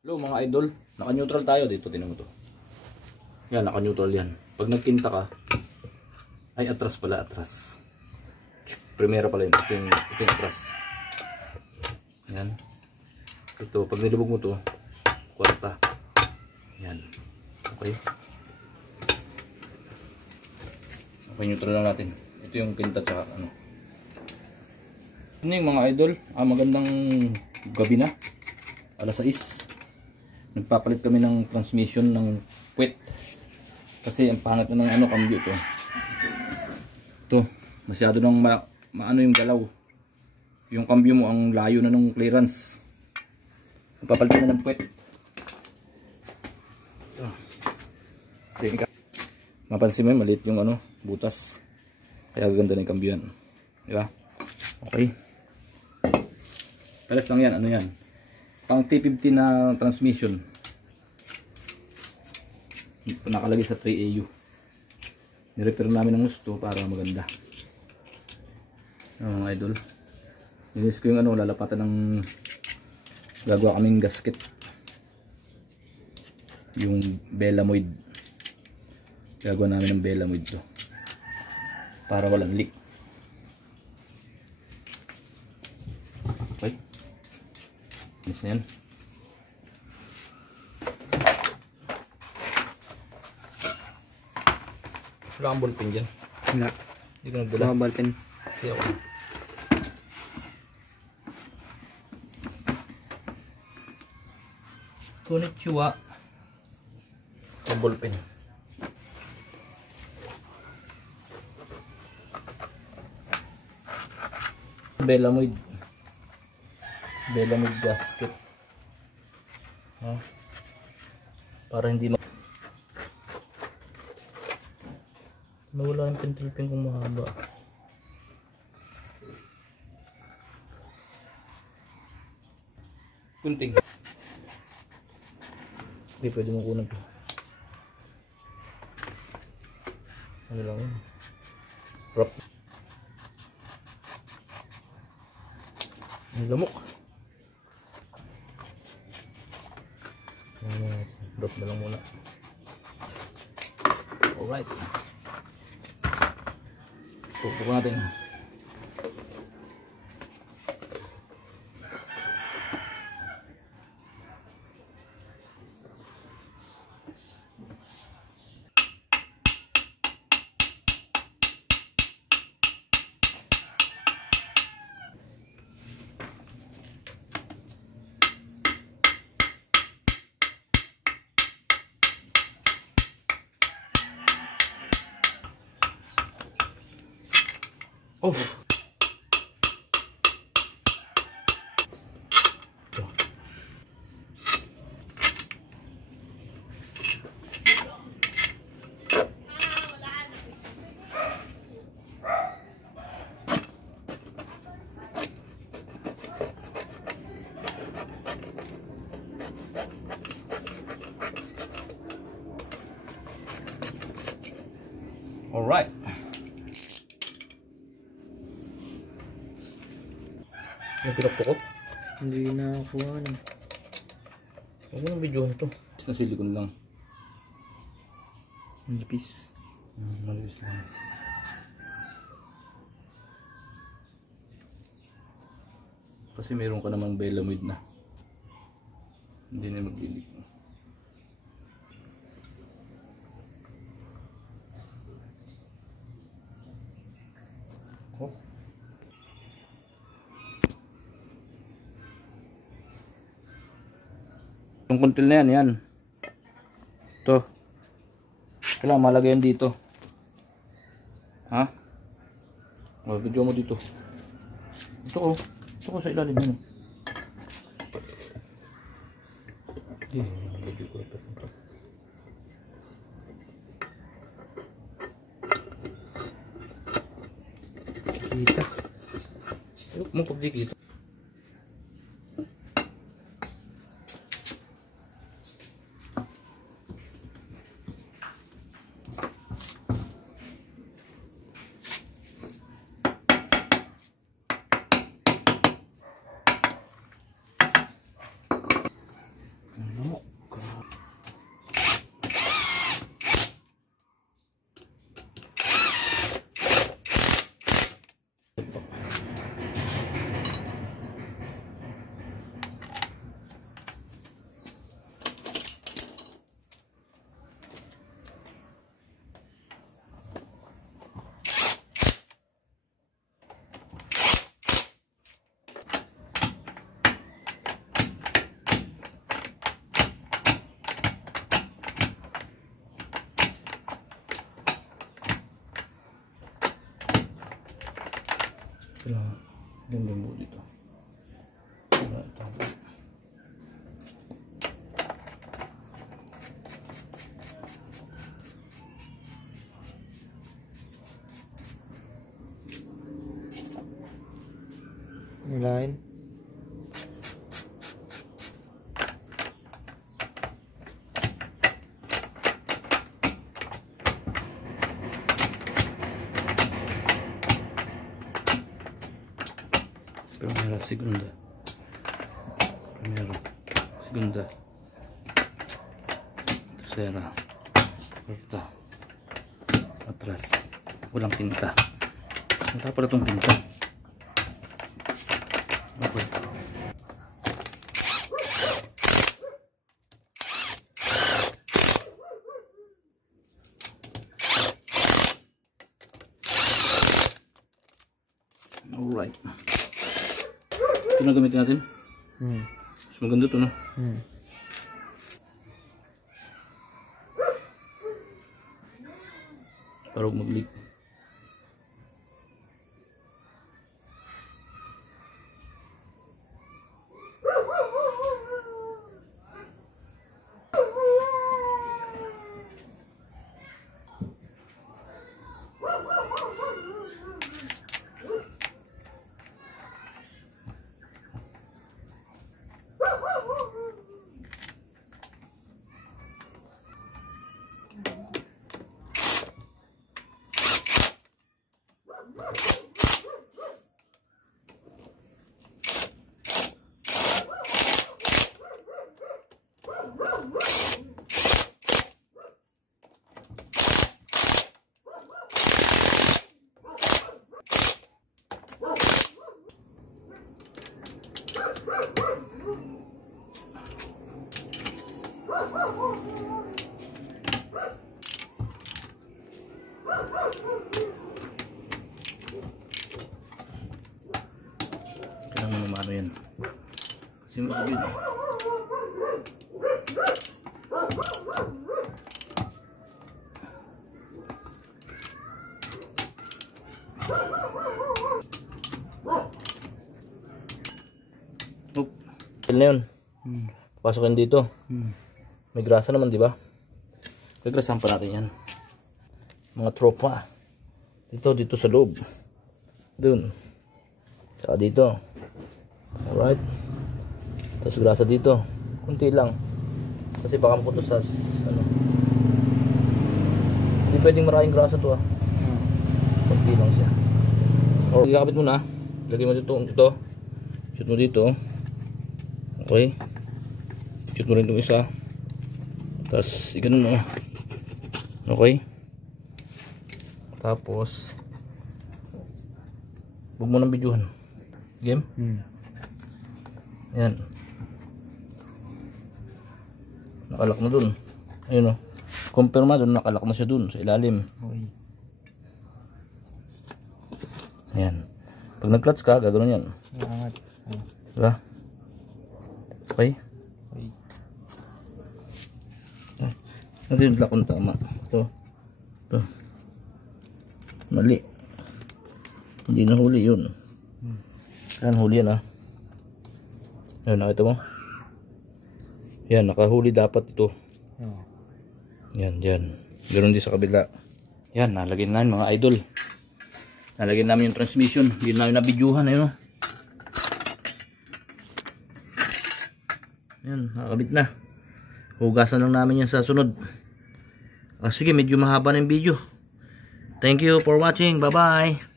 Hello mga idol, naka-neutral tayo dito, tinan mo to. Yan, naka-neutral yan. Pag nagkinta ka, ay atras pala, atras. Primera pala yun, ito yung atras. Yan. Ito, pag nilubog mo to, kwarta. Yan. Okay. Okay, neutral lang natin. Ito yung kinta tsaka ano. Ano yung mga idol, magandang gabi na. Alas 6. Nagpapalit kami ng transmission ng puwet kasi ang pangat na ng cambio ito masyado nang maano yung galaw yung cambio mo, ang layo na ng clearance. Nagpapalit na ng puwet ito. Mapansin mo yun, maliit yung butas, kaya gaganda na yung cambio yan, diba? Okay, pares lang yan, yan pang T50 na transmission, nakalagay sa 3AU. Ni-repair namin ng gusto para maganda. Mga idol, linis ko yung lalapatan ng, gagawa kaming gasket, yung Belamoid. Gagawa namin ng Belamoid to para walang leak. Okay, linis na yan. Wala kang ballpen dyan? Wala. Hindi ko nagdala. Wala kang ballpen. Hindi ako. Konnichiwa. Ang ballpen. Belamoid. Belamoid gasket. Para hindi nawala yung pentilpin kung mahaba. Kunting. Hindi pwede mong kunan to. Ano lang yun? Prop. Ang lamok. Drop na lang muna. Alright. Pupukul natin. Oh. All right. Yung pinapukot? Hindi na kuha na. Huwag mo ng video ito. Na silicone lang. Manipis. Manipis lang. Kasi meron ka namang Belamoid na. Hindi na mag-ilik. Oh. Yung kuntil na yan, ito kailangan malagay yan dito, video mo dito, ito ko sa ilalim yan. Kita mo pag di kita. lang. Ganda mo dito. Ito. Yung line. Primera, segunda. Primera, segunda. Tercera. Cuarta. Atras. Walang tinta. Wala pala itong tinta. Okay. Alright. Ito na gamitin natin. Mas maganda ito, no? Para huwag mag-leak. Kailangan mamano yan. Kasi masabit. Na yun. Pasokin dito. May grasa naman, di ba? Gagrasahan pa natin yan. Mga tropa. Dito sa loob. Dun. Saka dito. Alright. Tapos grasa dito. Kunti lang. Kasi baka maputo sa ano. Hindi pwedeng maraming grasa to ah. Kunti lang siya. O, ikakabit mo na. Lagay mo dito. Shoot mo dito. Okay. Shoot mo rin itong isa. Tapos iganon mo. Okay. Tapos huwag mo nang videohan. Game? Yan. Nakalak na dun. Ayun o. Confirma dun. Nakalak na siya dun sa ilalim. Ayan. Pag nag-clutch ka, gagawin yan. Diba? Okay? Ito yung lakon tama. Ito. Mali. Hindi nahuli yun. Yan, huli yan ah. Yan, nakita mo? Yan, nakahuli dapat ito. Yan, dyan. Ganoon din sa kabila. Yan, nalagyan namin mga idol. Nalagyan namin yung transmission. Hindi namin na-videohan. Ayun o. Yan, nakakabit na. Hugasan lang namin yan sa sunod. Sige, medyo mahaba na yung video. Thank you for watching. Bye-bye.